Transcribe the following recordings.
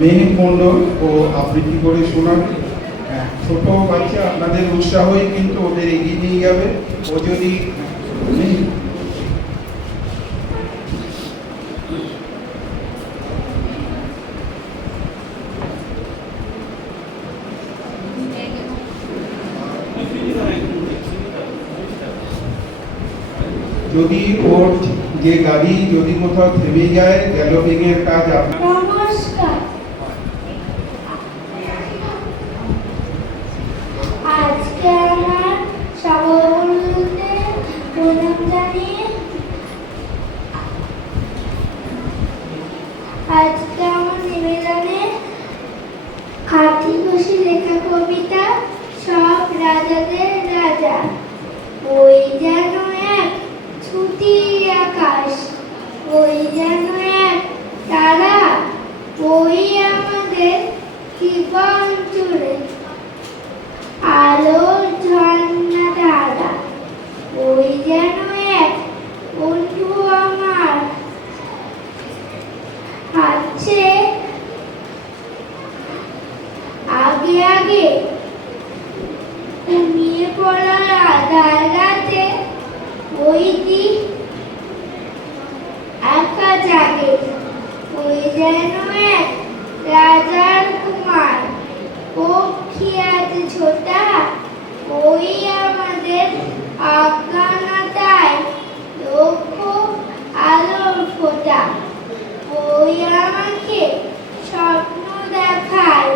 মেহেক মণ্ডল ও আবৃত্তি করে শোনাবে। ছোট বাচ্চা, আপনাদের উৎসাহই কিন্তু ওদের এগিয়ে নিয়ে যাবে। ও যদি যদি ওর যে গাড়ি যদি কোথাও থেমে যায়, গ্যালোপিং এর কাজ আপনার। নমস্কার, আজকে আমার সভাপতিদের প্রণাম জানিয়ে আজকে আমার নিবেদনে হাতি ঘোষী লেখা কবিতা সব রাজাদের রাজা। ওই যেন এক ছুটি আকাশ, ওই যেন এক তারা, ওই আমাদের জীবন জুড়ে আলোর ঝর্ণা ধারা। ওই যেন এক বন্ধু আমার হাঁটছে আগে আগে, ঘুমিয়ে পড়ার আধার রাতে ওই দিক একা জাগে। ওই যেন এক রাজার কুমার, পক্ষী আছে ছোটা, ওই আমাদের আজ্ঞানাতায় লক্ষ্য আলোর ফোঁটা। ওই আমাকে স্বপ্ন দেখায়,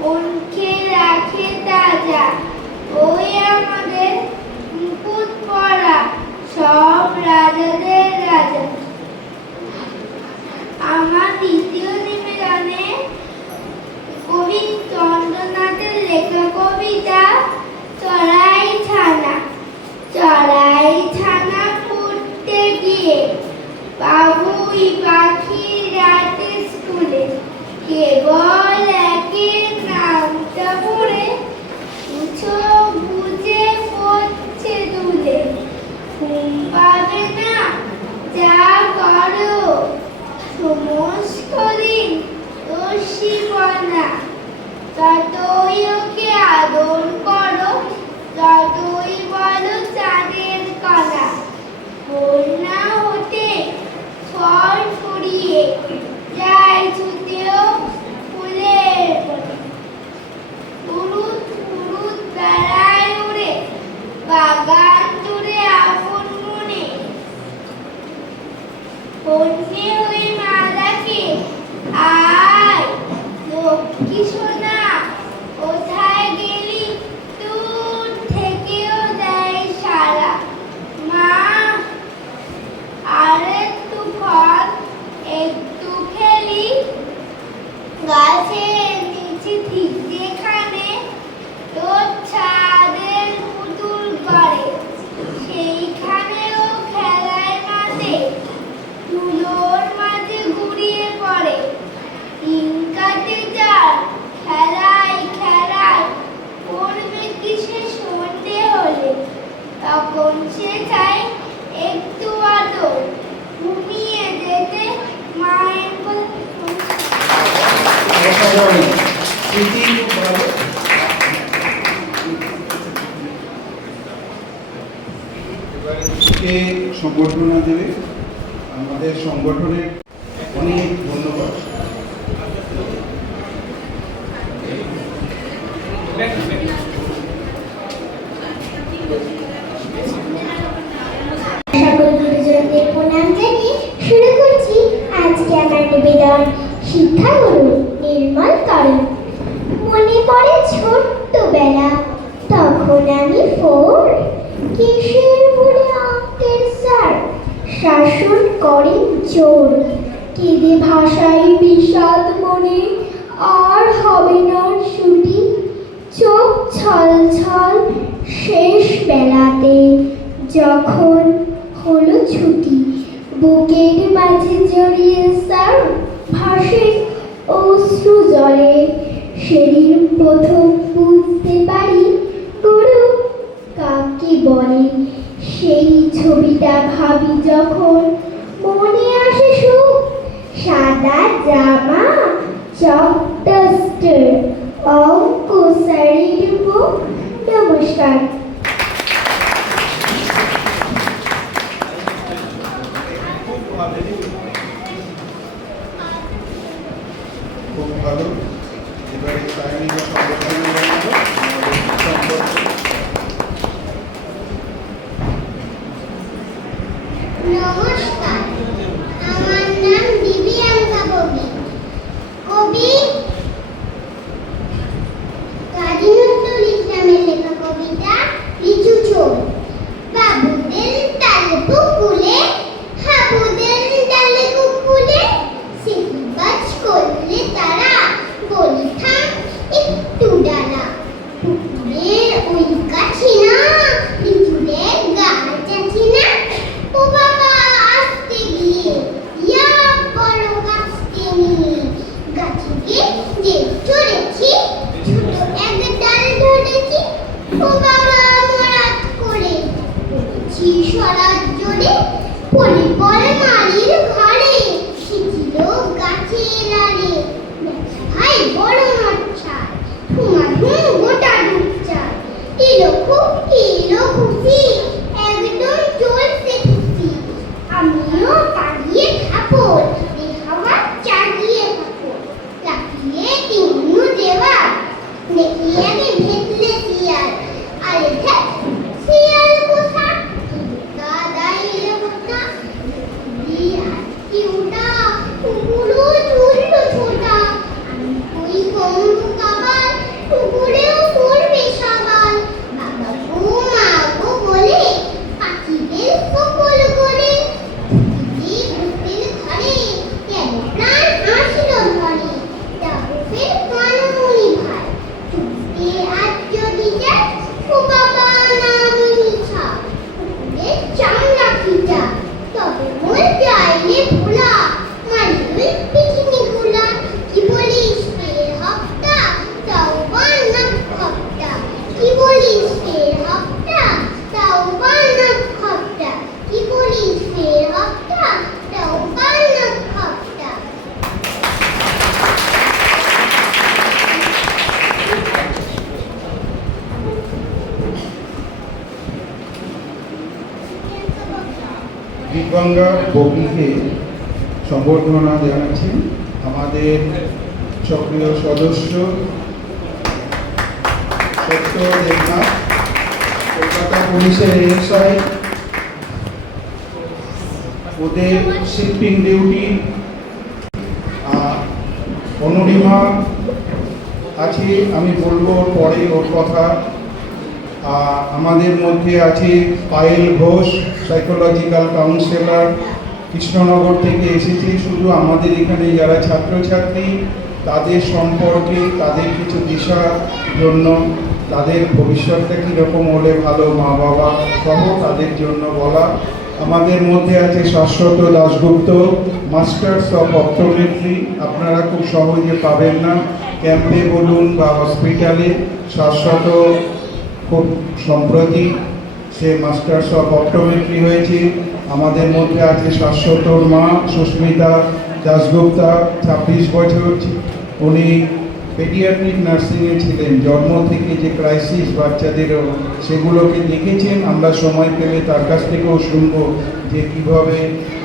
মনকে রাখে তাজা। ওই আমাদের মুকুট পরা সব রাজাদের রাজা। আমার দ্বিতীয় নিবেদনে কবি চন্দ্রনাথের লেখা কবিতা চড়াই ছানা। চড়াই ছানা পড়তে গিয়ে বাবুই পাখি রাতে স্কুলে, কেবল একের নামটা পড়ে উঁচু বুঝে পড়ছে দুলে। ঘুম পাবে না যা করো সমস্ত দিন রসিকতা, যতই ওকে আদর করো ততই বলো চাঁদের কলা। ভোর না হতে ফল ফুরিয়ে যায় ছুটেও ফুলের বনে। উড়ুত উড়ুত বেড়ায় উড়ে বাগান জুড়ে আপন মনে। বন্যে হয়ে মা ডাকে আয় লক্ষ্মী সোনা, কোথায় গেলি? দূর থেকেও দেয় সারা। মা আর একটু ফল, একটু খেলি। গাছের নিচে ঠিক যেখানে তোর ছাদের পুতুল করে, সেইখানেও খেলায় মাঝে ধুলোর মাঝে ঘুরিয়ে পড়ে। দিন কাটে যার খেলায় খেলায়, পড়বে কিসে সন্ধে হলে, তখন সে চায় একটু আদর, ঘুমিয়ে যেতে মায়ের সংগঠনা দেবে। আমাদের সংগঠনের অনেক ধন্যবাদ। সকল গুরুজনদের প্রণাম জানিয়ে শুরু করছি আজকে আমার নিবেদন শিক্ষাগুরু নির্মল তরণ। মনে পড়ে ছোট্টবেলা, তখন আমি 4, কিসের বলে অঙ্কের স্যার শাসন করেন জোর। কেঁদে ভাষায় বিষাদ মনে, আর হবে না ছুটি। চোখ ছল ছল শেষ বেলাতে, যখন হলো ছুটি। বুকের মাঝে জড়িয়ে স্যার ভাসে অশ্রু জলে। সেদিন প্রথম বুঝতে পারি গুরু কাকে বলে। সেই ছবিটা ভাবি যখন মনে আসে সুখ, সাদা জামা, চক ডাস্টার, অঙ্ক স্যারের বুক। নমস্কার। খুব ভালো। এবারে সায়নী সংগঠনের নমস্কার, আমার নাম দিব্যাঙ্কা কবি। কবি কাজী নজরুল ইসলামের লেখা কবিতা লিচু চোর। বাবুদের ডালে পুকুলে, হাবুদের ডালে কুকুলে, সিকিবাজ করলে তারা, বলি থাম একটু ডালা। পুকুরের ওই কাছে না, লিচুদের গাছ আছে না। ও বাবা আসতে গিয়ে ইয়া বড় গাছকে নিয়ে, গাছে গিয়ে যে চড়েছি, ছোট এক ডাল ধরেছি। ও বাবা মরাত করে পড়েছি সরাত জোরে, পড়ে পড়ে মারির ঘরে, ছিল গাছের আড়ে। ভাই বড় নচ্ছা, ধুমাধুম গোটা ডুবচা। এলো খুশি, একদম চলছে খুশি। আমিও পাগিয়ে খাবো, হাওয়া চাগিয়ে খাবো। লাফিয়ে তিন্নু দেওয়া, দেখি আগে ভেতলে শিয়াল। আরে ধ্যাৎ, শিয়াল কোথা, দাদাই এলো কোথা। আজকে ওটা কুকুরও চললো ছোটা। আমি কই কমবো কাবার, কুকুরেও করবে সাবাল। বাবা গো মা গো বলে পাখিদের সকল করে, ভূতের ঘরে কেন প্রাণ আসিল ধরে। তারপর কানমণি ভাই চুপতে আজ যদি যায়, ও বাবা নাম মিছা, কুকুরের চামড়া খিচা। তবে মোর যাইলে ভোলা, মারিল পিছনে গুলা। কি বলিস ফের হপ্তা, তাও বান্না হপ্তা। কি বলিস ফের হপ্তা, তাও বান্না হপ্তা। কি বলিস ফের হপ্তা, তাও বান্না হপ্তা। দিব্যাঙ্গা বগিকে সম্বর্ধনা জানাচ্ছি আমাদের সক্রিয় সদস্য সত্য দেবনাথ, কলকাতা পুলিশের এএসআই। ওদের শিফটিং ডিউটি। অনুরিমা আছে, আমি বলবো পরে ওর কথা। আমাদের মধ্যে আছে পায়েল ঘোষ, সাইকোলজিক্যাল কাউন্সিলর, কৃষ্ণনগর থেকে এসেছে। শুধু আমাদের এখানে যারা ছাত্রছাত্রী তাদের সম্পর্কে, তাদের কিছু দিশার জন্য, তাদের ভবিষ্যৎটা কীরকম হলে ভালো, মা বাবা সহ তাদের জন্য বলা। আমাদের মধ্যে আছে শাশ্বত দাশগুপ্ত, মাস্টার্স অফ অপটোমেট্রি। আপনারা খুব সহজে পাবেন না, ক্যাম্পে বলুন বা হসপিটালে। শাশ্বত খুব সম্প্রতি সে মাস্টার্স অফ অপটোমেট্রি হয়েছে। আমাদের মধ্যে আছে শাশ্বতর মা সুস্মিতা দাশগুপ্তা, 26 বছর। উনি পেডিয়াট্রিক নার্সিংয়ে ছিলেন, জন্ম থেকে যে ক্রাইসিস বাচ্চাদেরও সেগুলোকে দেখেছেন। আমরা সময় পেলে তার কাছ থেকেও শুনবো যে কীভাবে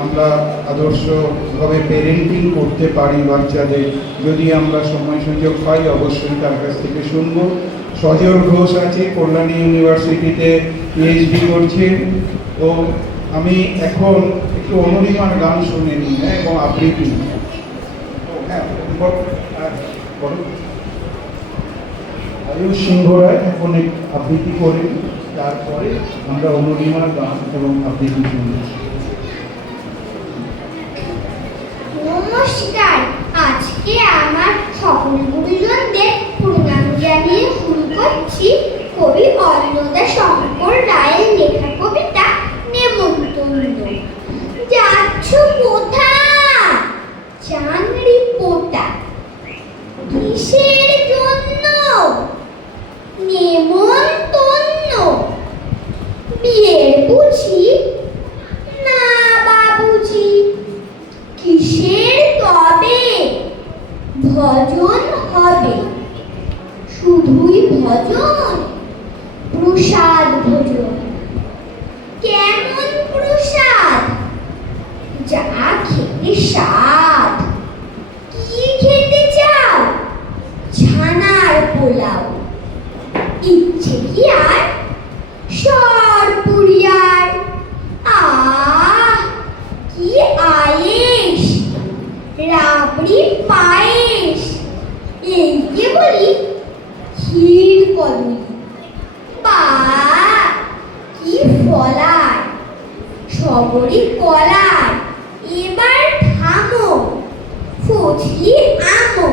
আমরা আদর্শভাবে পেরেন্টিং করতে পারি বাচ্চাদের। যদি আমরা সময় সুযোগ পাই অবশ্যই তার কাছ থেকে শুনবো। সজল ঘোষ আছে, কল্যাণী ইউনিভার্সিটিতে পিএইচডি করছেন। ও আমি এখন একটু অনুরিমার গান শুনে নিই, হ্যাঁ, এবং আবৃত্তি। হ্যাঁ, আয়ুষ সিংহ রায় এখন আবৃত্তি করেন, তারপরে আমরা অনুরিমার গান এবং আবৃত্তি শুনব। নমস্কার, আজকে আমার সকল গুরুজনদের প্রণাম জানিয়ে শুরু করছি কবি অন্নদা শঙ্কর রায়ের লেখা কবিতা নেমন্তন্ন। যাচ্ছ কোথায় চাংড়ি পোটা, কিসের জন্য নেমন্তন্ন? গলার, সবরি কলার, এবার থামো, ফজলি আমো।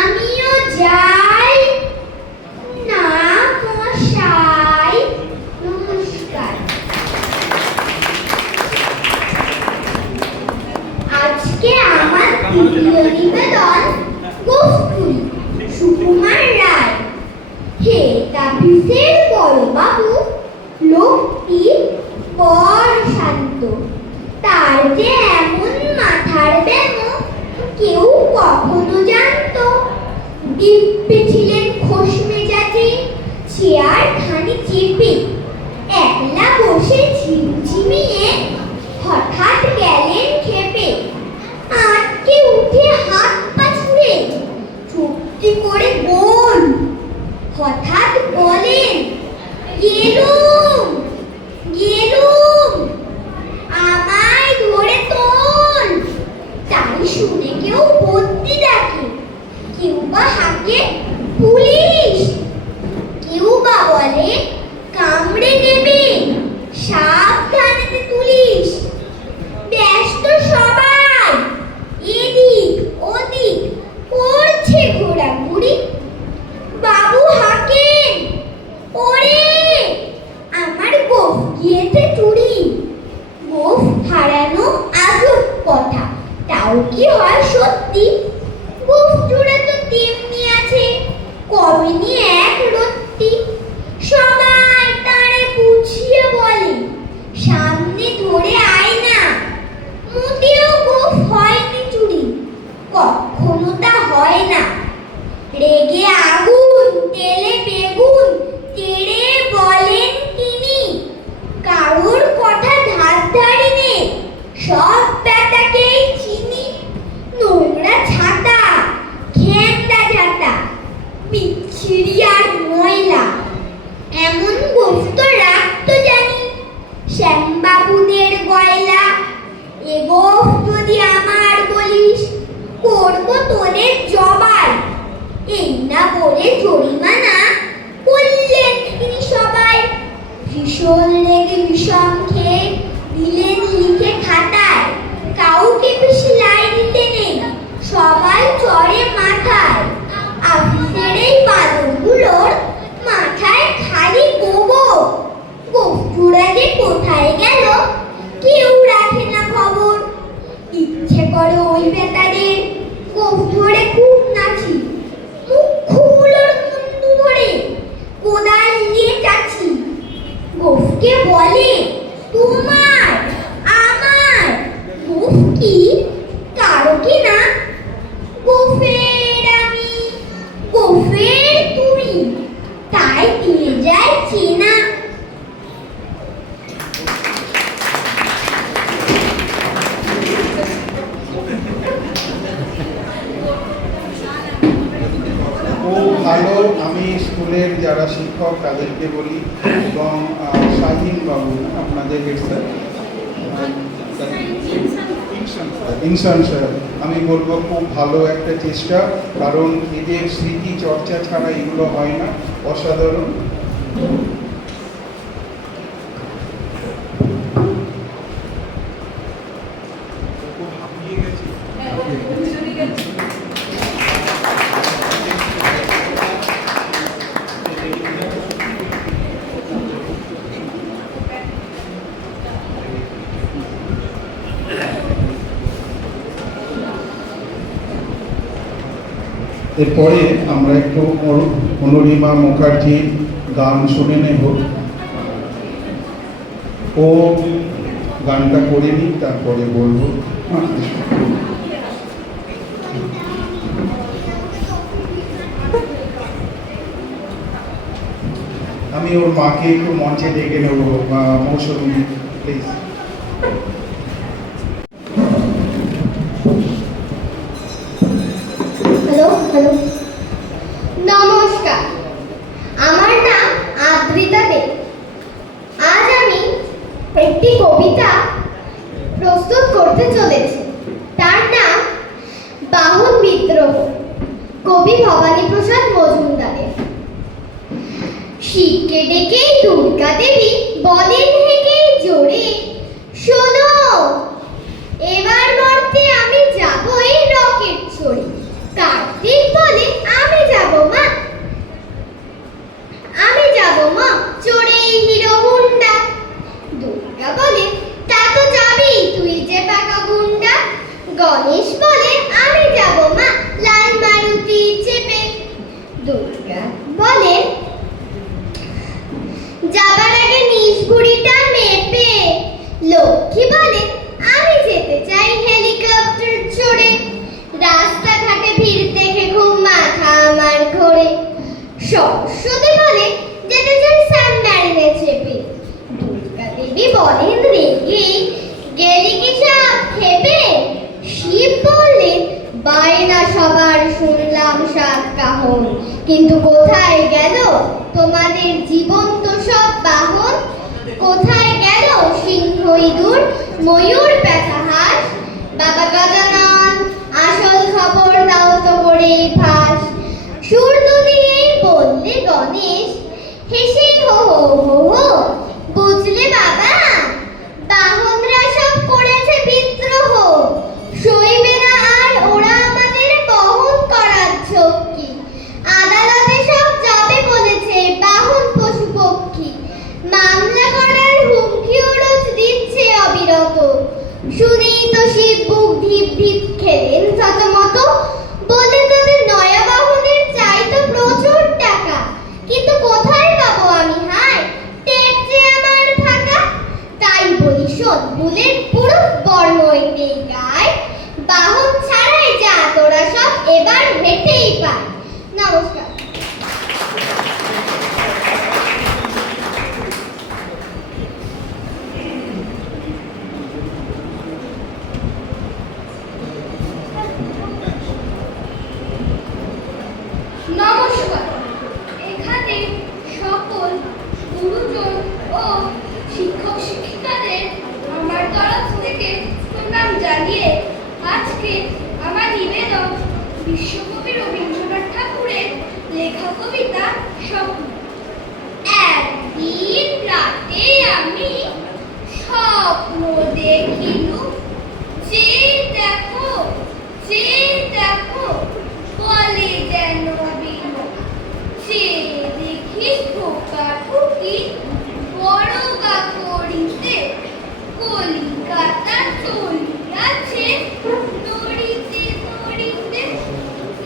আমিও যাই না মশাই, নমস্কার। আজকে আমার তৃতীয় নিবেদন গোফতুলি, সুকুমার রায়। হে তাবিজের বড় বাবু, লোকটি বড় শান্ত, তার যে এমন মাথার ব্যামো কেউ কখনো জানতো। দিব্যি ছিলেন খোশ মেজাজে, চেয়ার খানি চেপে একলা বসে ঝিমঝিমিয়ে হঠাৎ গেলেন খেপে। আটকে উঠে হাত পা ছুঁড়ে চুপটি করে গোল হঠাৎ বলেন, গেলুম গেলুম, আমায় ধরে তোল। তাই শুনে কেউ বদ্যি ডাকে, কেউ বা হাঁকে পুলিশ, কেউ বা বলে কামড়ে নেবে, সাবধানেতে তুলিস। ব্যস্ত সবাই এদিক ওদিক করছে ঘোরাঘুরি। বাবু হাঁকেন, ওরে আমার গোফ গিয়েছে চুরি। গোফ হারানো আজব কথা, তাও কি হয় সত্যি? গোফ চুরা তো তেমনি আছে, কবে নিয়ে এক রত্তি। সবাই তারে বুঝিয়ে বলে, সামনে ধরে আয় না। মোটেও গোফ হয়নি চুরি, কখনো তা হয় না। রেগে আগুন তেলে বেগুন তেড়ে বলেন তিনি, কারোর কথা ধার ধারি নে, সব ব্যাটাকেই চিনি। নোংরা ছাতা, ঘেন্ডা ঝাঁটা, বিচ্ছিরি আর ময়লা, এমন গোফ তো রাখতো জানি শ্যামবাবুদের গয়লা। এ গোফ যদি আমার বলিস, করবো তোদের জবাই। এই না বলে জরিমানা করলেন তিনি সবাই। ভীষণ রেগে বিষম খেয়ে দিলেন লিখে খাতায়, কাউকে বেশি লাই দিতে নেই, সবাই চড়ে মাথায়। আফিসের এই বাদরগুলোর মাথায় খালি গোবর। গোফচুরা যে কোথায় গেল কেউ রাখে না খবর। ইচ্ছে করে ওই বেটাদের গোফ ধরে খুব নাচি, মুখগুলোর মুন্ডু ধরে কোদাল নিয়ে যাচ্ছি। গোফকে বলে তোমার আমার, গোফ কি কারো কি না। গোফের আমি, গোফের তুমি, তাই দিয়ে যায় চেনা। খুব ভালো। আমি স্কুলের যারা শিক্ষক তাদেরকে বলি, এবং শাহিন বাবু আপনাদের হেড স্যার, ইনসান স্যার, আমি বলবো খুব ভালো একটা চেষ্টা, কারণ এদের স্মৃতি চর্চা ছাড়া এগুলো হয় না। অসাধারণ। খুব হাঁপিয়ে গেছি। এরপরে আমরা একটু অনুরিমা মুখার্জির গান শুনে নেব। ও গানটা করে নিই, তারপরে বলবো। আমি ওর মাকে একটু মঞ্চে ডেকে নেবো, মৌসুমী প্লিজ। হ্যালো হ্যালো, নমস্কার, আমার নাম আদ্রিতা দে। আজ আমি একটি কবিতা প্রস্তুত করতে চলেছি। তার নাম বাহুন বিদ্রোহ, কবি ভবানীপ্রসাদ মজুমদারের। শিখকে ডেকেই দুর্গা দেবী বলেন হেঁকে জোরে, শোনো, এবার মর্তে আমি যাব এই রকেট ছড়ে। কার্তিক বলে আমি যাব মা, আমি যাব মা চড়ে এই হিরো হুন্ডা। দুর্গা বলে তা তো যাবি তুই যে পাকা গুন্ডা। গণেশ বলে আমি যাব মা লাল মারুতি চেপে। দুর্গা বলে যাবার আগে নিজ ভুঁড়িটা মেপে। লক্ষ্মী বলে আমি যেতে চাই হেলিকপ্টার চড়ে। রাস্তাঘাটে ভিড় দেখে খুব মাথা আমার ঘোরে। সরস্বতী বলে যেতে চাই সাবমেরিনে চেপে। দুর্গা দেবী বলেন রেগে গেলি কি সব খেপে। শিব বললেন বায়না সবার শুনলাম সাত কাহন, কিন্তু কোথায় গেল তোমাদের জীবন্ত সব বাহন। কোথায় গেল সিংহ ইঁদুর ময়ূর পেঁচা হাঁস। বাবা গজানন আসল খবর দাও তো করে ফাঁস। সুর দুলিয়েই বললে গণেশ হেসে হো হো হো হো, বুঝলে বাবা বাহনরা সব করেছে বিদ্রোহ। সইবে না আর ওরা আমাদের বহন করার ঝক্কি। আদালতে সব যাবে বলেছে বাহন পশু পক্ষী। মামলা করার হুমকিও রোজ দিচ্ছে অবিরত। শুনেই তো শিব বুক ঢিপ ঢিপ খেলেন থতমত। বলে তাদের নয়া বাহনের চাই তো প্রচুর টাকা, কিন্তু কোথায় পাবো আমি হায় টেক যে আমার থাকা। তাই বলি শোন বুলেট পুরো বর্মই নেই গায়। বাহন ছাড়াই যা তোরা সব এবার হেঁটেই পায়। নমস্কার। নমস্কার। এখানে সকল গুরুজন ও শিক্ষক শিক্ষিকাদের আমার তরফ থেকে প্রণাম জানিয়ে আজকে আমার নিবেদন বিশ্বকবি রবীন্দ্রনাথ ঠাকুরের লেখা কবিতা স্বপ্ন। একদিন রাতে আমি স্বপ্ন দেখিলুম, যে দেখো যে দেখো বলে যেন বিনু। যে দেখি ঠোকাঠুকি বড়গা করিতে, কলিকাতা চলিয়াছে দড়িতে দড়িতে।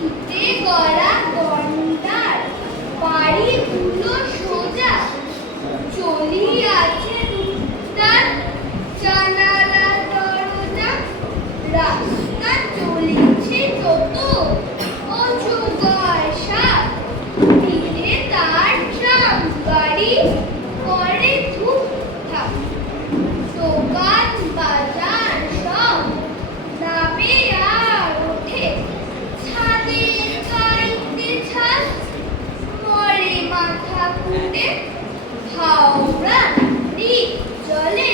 ইতে গড়া গন্ডার বাড়িগুলো সোজা, চলিয়াছে উত্তর জানালা দরজা। রাস্তা চলেছে যত অজগর সাপ, ধীরে তার ট্রাম গাড়ি করে ধুপধাপ। দোকান বাজার সব নামে আর ওঠে, ছাদের গাড়িতে ছাদ মরে মাথা ফুটে। হাওড়া নদী জলে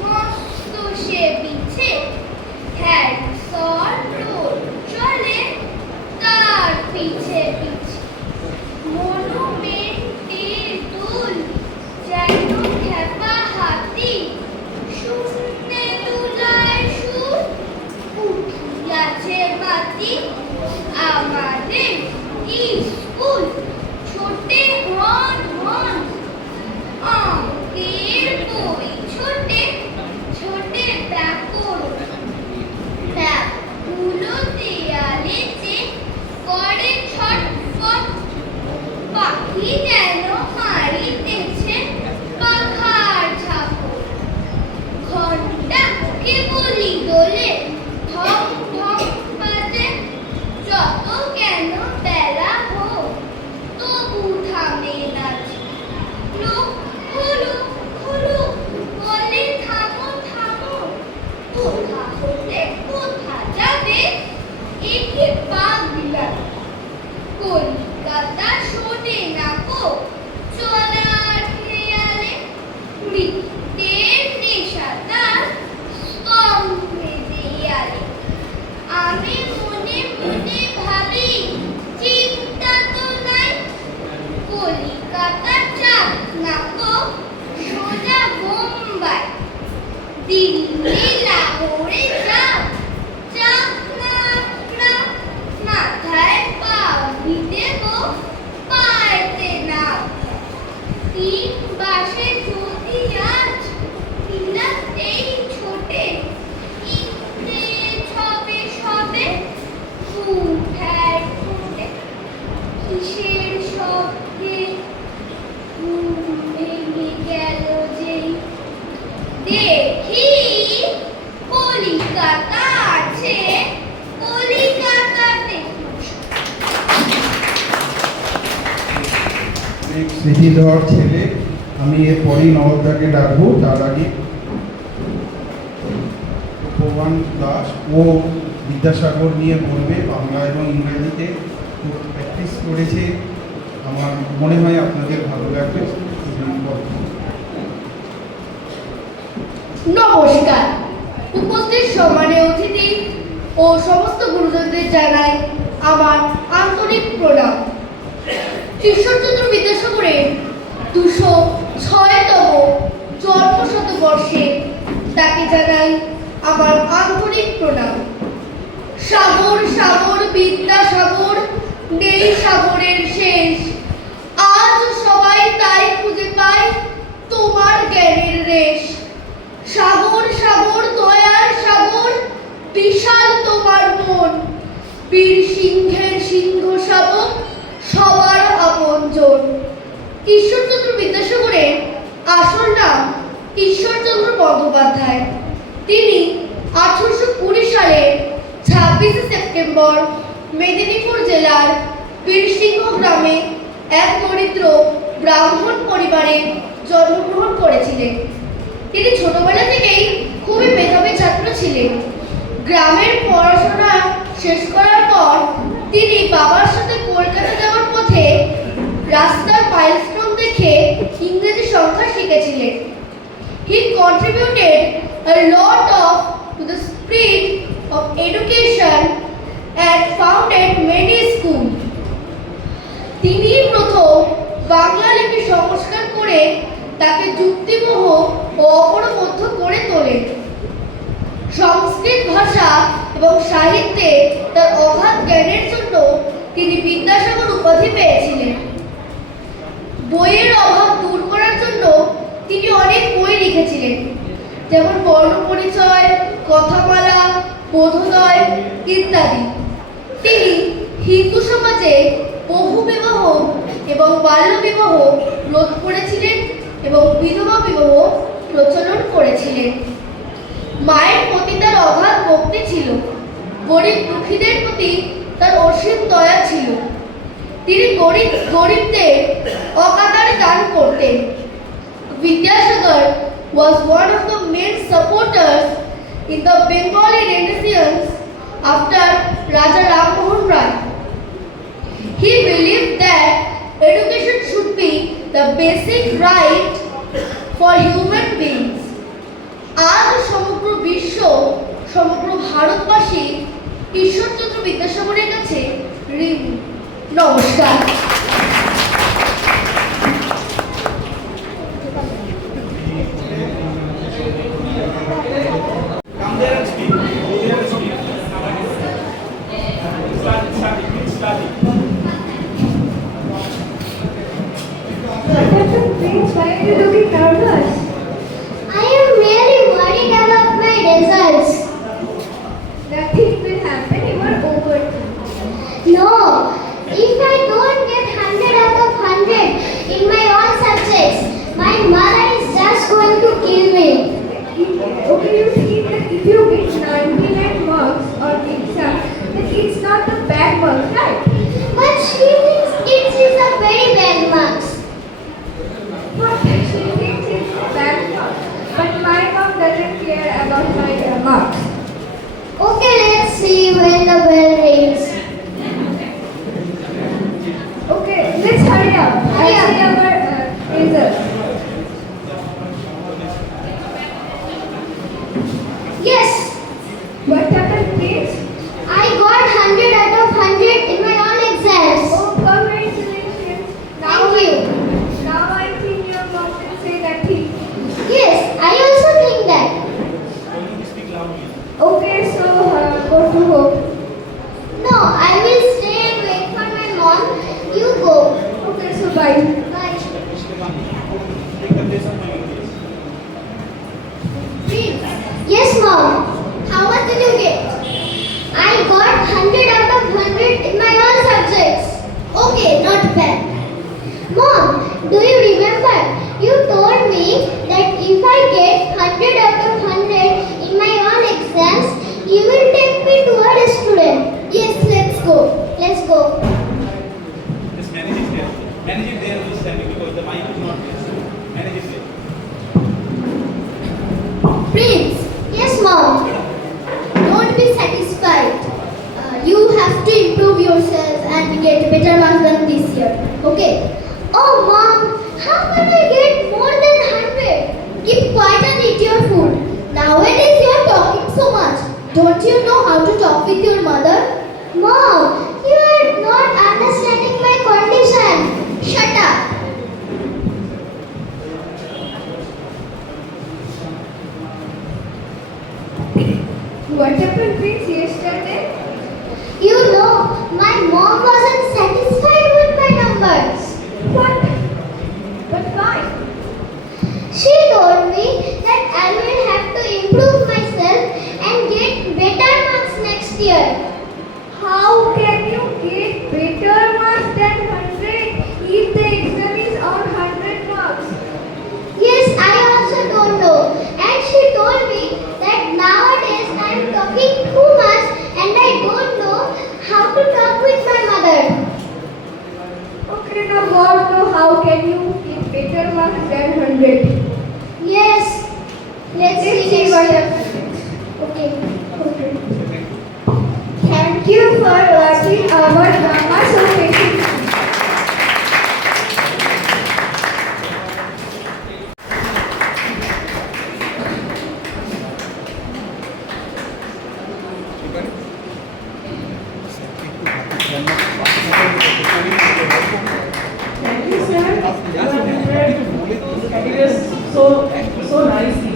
মস্ত সে বিছে, হ্যাডসন রোড চলে তার পিছে পিছে। মনুমেন্টের দুল যেন খেপা হাতি, শুনতে দুলায় সুর উঠিয়াছে বাতি। আমাদের স্কুল ছোটে হন হন, অঙ্কের বই ছোটে ছোটে ব্যাকরণ। ব্যাগগুলো দেয়ালেতে করে ছটফট, পাখি যেন মারিতেছে পাখার ঝাপট। ঘন্টা কেবলই দোলে ঢং ঢং বাজে, যত কেন বেলা হোক তবু থামে নাচে। লোক খুলু খুলু বলে থামো থামো, কোথা হতে কোথা যাবে একে পাগলা। কলিকাতা শোনে না কো চলার খেয়ালে, নৃত্যের নেশা তার স্তম্ভে দেয়ালে। আমি মনে মনে ভাবি চিন্তা তো নাই, কলিকাতা চাপ না কো দিল্লি লাহোরে যাব, যাব না না, মাথায় পাগড়ি দেব, পায়েতে না। তিন বাসে যদি আজ বিলাতেই ছোটে, ইংরেজ হবে সবে উঠায় ঠোঁটে। কিসের শব্দে ঘুম ভেঙে গেল যেই, দেখি কলিকাতা আছে, কলিকাতাতে অনেক স্মৃতিধর ছেলে। আমি এরপরই নবদাকে ডাকবো। তার আগে উপবান দাস ও বিদ্যাসাগর নিয়ে বলবে, বাংলা এবং ইংরেজিতে প্র্যাকটিস করেছে। আমার মনে হয় আপনাদের ভালো লাগবে। নমস্কার। উপস্থিত সম্মানীয় অতিথি ও সমস্ত গুরুজনদের জানাই আমার আন্তরিক প্রণাম। ঈশ্বরচন্দ্র বিদ্যাসাগরের 206তম জন্মশতবর্ষে তাকে জানাই আমার আন্তরিক প্রণাম। সাগর সাগর বিদ্যাসাগর, নেই সাগরের শেষ। আজ সবাই তাই খুঁজে পায় তোমার জ্ঞানের রেশ। সাগর সাগর দয়ার সাগর, বিশাল তোমার মন। বীর সিংহের সিংহ শাবক, সবার আপনজন। ঈশ্বরচন্দ্র বিদ্যাসাগরের আসল নাম ঈশ্বরচন্দ্র বন্দ্যোপাধ্যায়। তিনি 1820 সালের 26 সেপ্টেম্বর মেদিনীপুর জেলার বীরসিংহ গ্রামে এক দরিদ্র ব্রাহ্মণ পরিবারে জন্মগ্রহণ করেছিলেন। তিনি ছোটবেলা থেকেই খুবই মেধাবী ছাত্র ছিলেন। গ্রামের পড়াশোনা শেষ করার পর তিনি বাবার সাথে কলকাতা যাওয়ার পথে রাস্তার মাইলস্টোন দেখে ইংরেজি সংখ্যা শিখেছিলেন। He contributed a lot to the spread of education and founded many schools. তিনি প্রথম বাংলা লিপি সংস্কার করে তাকে যুক্তিবহ ও অপরবদ্ধ করে তোলেন। সংস্কৃত ভাষা এবং সাহিত্যে তার অগাধ জ্ঞানের জন্য তিনি বিদ্যাসাগর উপাধি পেয়েছিলেন। বইয়ের অভাব দূর করার জন্য তিনি অনেক বই লিখেছিলেন, যেমন বর্ণপরিচয়, কথামালা, বোধোদয় ইত্যাদি। তিনি হিন্দু সমাজে বহুবিবাহ এবং বাল্যবিবাহ রোধ করেছিলেন এবং বিধবা বিবাহ প্রচলন করেছিলেন। মায়ের প্রতি তার অগাধ ভক্তি ছিল, গরিব দুঃখীদের প্রতি তার অসীম দয়া ছিল। তিনি গরিবদের অকাতরে দান করতেন। Vidyasagar was one of the main supporters in the Bengali Renaissance after Raja Ram Mohan Rai. He believed that education should be the basic right for human beings. আজ সমগ্র বিশ্ব, সমগ্র ভারতবাসী ঈশ্বরচন্দ্র বিদ্যাসাগরের কাছে ঋণী। নমস্কার। Why are you looking nervous? I am really worried about my results. nothing will happen, you are overthinking. No, if I don't get 100 out of 100 in my all subjects, my mother is just going to kill me. Prince. Yes, Mom. Don't be satisfied. You have to improve yourself and get better marks than this year. Okay? Oh, Mom, how can I get more than 100? Keep quiet and eat your food. Nowadays you are talking so much. Don't you know how to talk with your mother? Mom, you are not understanding my condition. Shut up. What happened, Prince, yesterday? You know, my mom wasn't satisfied with my numbers. What? But why? She told me that I will have to improve myself and get better marks next year. How can you get better marks than 100 if the exam is on 100 marks? Yes, I also don't know. And she told me that nowadays I am talking too much and I don't know how to talk with my mother. Okay, now God know how can you get better marks than 100. Yes, let's see Let's see next what year. happens. Okay. Okay. Thank you for watching our drama so patiently. Thank you, sir. So nicely.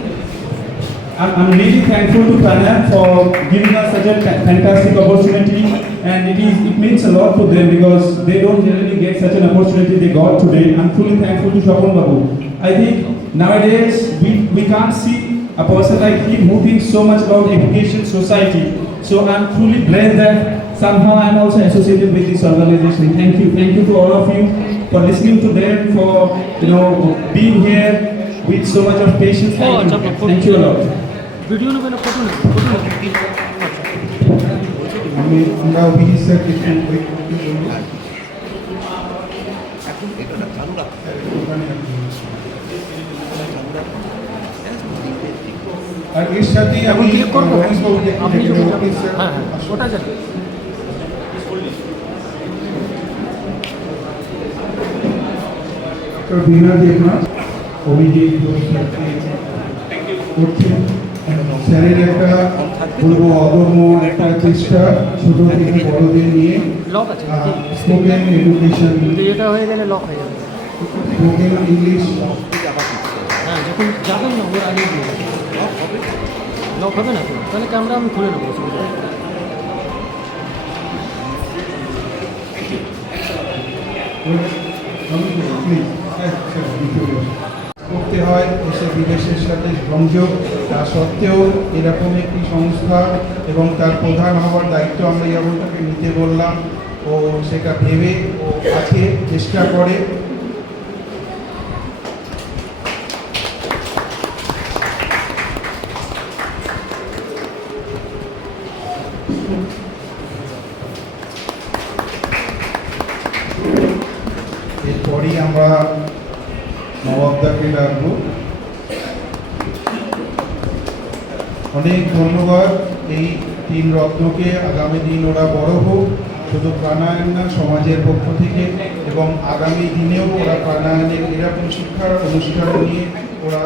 I'm really thankful to Pranam for giving us such a fantastic opportunity, and it means a lot to them because they don't generally get such an opportunity they got today. I'm truly thankful to Shapon Babu. I think nowadays we can't see a person like him who thinks so much about education society. So I'm truly blessed that somehow I'm also associated with this organization. Thank you to all of you for listening to them, for being here with so much of patience. Thank you a lot. Video নেবে না photo নেবে আমরা অভিজিৎ স্যারকে একটু wait করতে বলবো। ওখানে আর এর সাথে আমি ক্লিক করবো রমেশবাবুকে একটু আপনি ডেকে যখন নেবো, যাবেন please, sir। হ্যাঁ হ্যাঁ ওটা জানি তো বিনা দেবনাথ অভিজিৎ স্যারকে করছেন। স্যারের একটা বলবো অদম্য একটা চেষ্টা ছোট থেকে বড়দের নিয়ে লক আছে স্পোকেন এডুকেশন, কিন্তু এটা হয়ে গেলে লক হয়ে যাবে স্পোকেন ইংলিশ, হ্যাঁ যখন যাবেন না ওর আগে দিয়ে লক হবে না তো তাহলে ক্যামেরা আমি খুলে নেবো অসুবিধা নেই। করতে হয় দেশে বিদেশের সাথে সংযোগ, তা সত্ত্বেও এরকম একটি সংস্থা এবং তার প্রধান হওয়ার দায়িত্ব আমরা যেমন তাকে নিতে বললাম, ও সেটা ভেবে ও আছে, চেষ্টা করে। এরপরই আমরা নবাবদাকে ডাকবো। অনেক ধন্যবাদ এই তিন রত্নকে। আগামী দিন ওরা বড় হোক, শুধু প্রাণায়াম না, সমাজের পক্ষ থেকে, এবং আগামী দিনেও ওরা প্রাণায়ামের এরকম শিক্ষার অনুষ্ঠান নিয়ে ওরা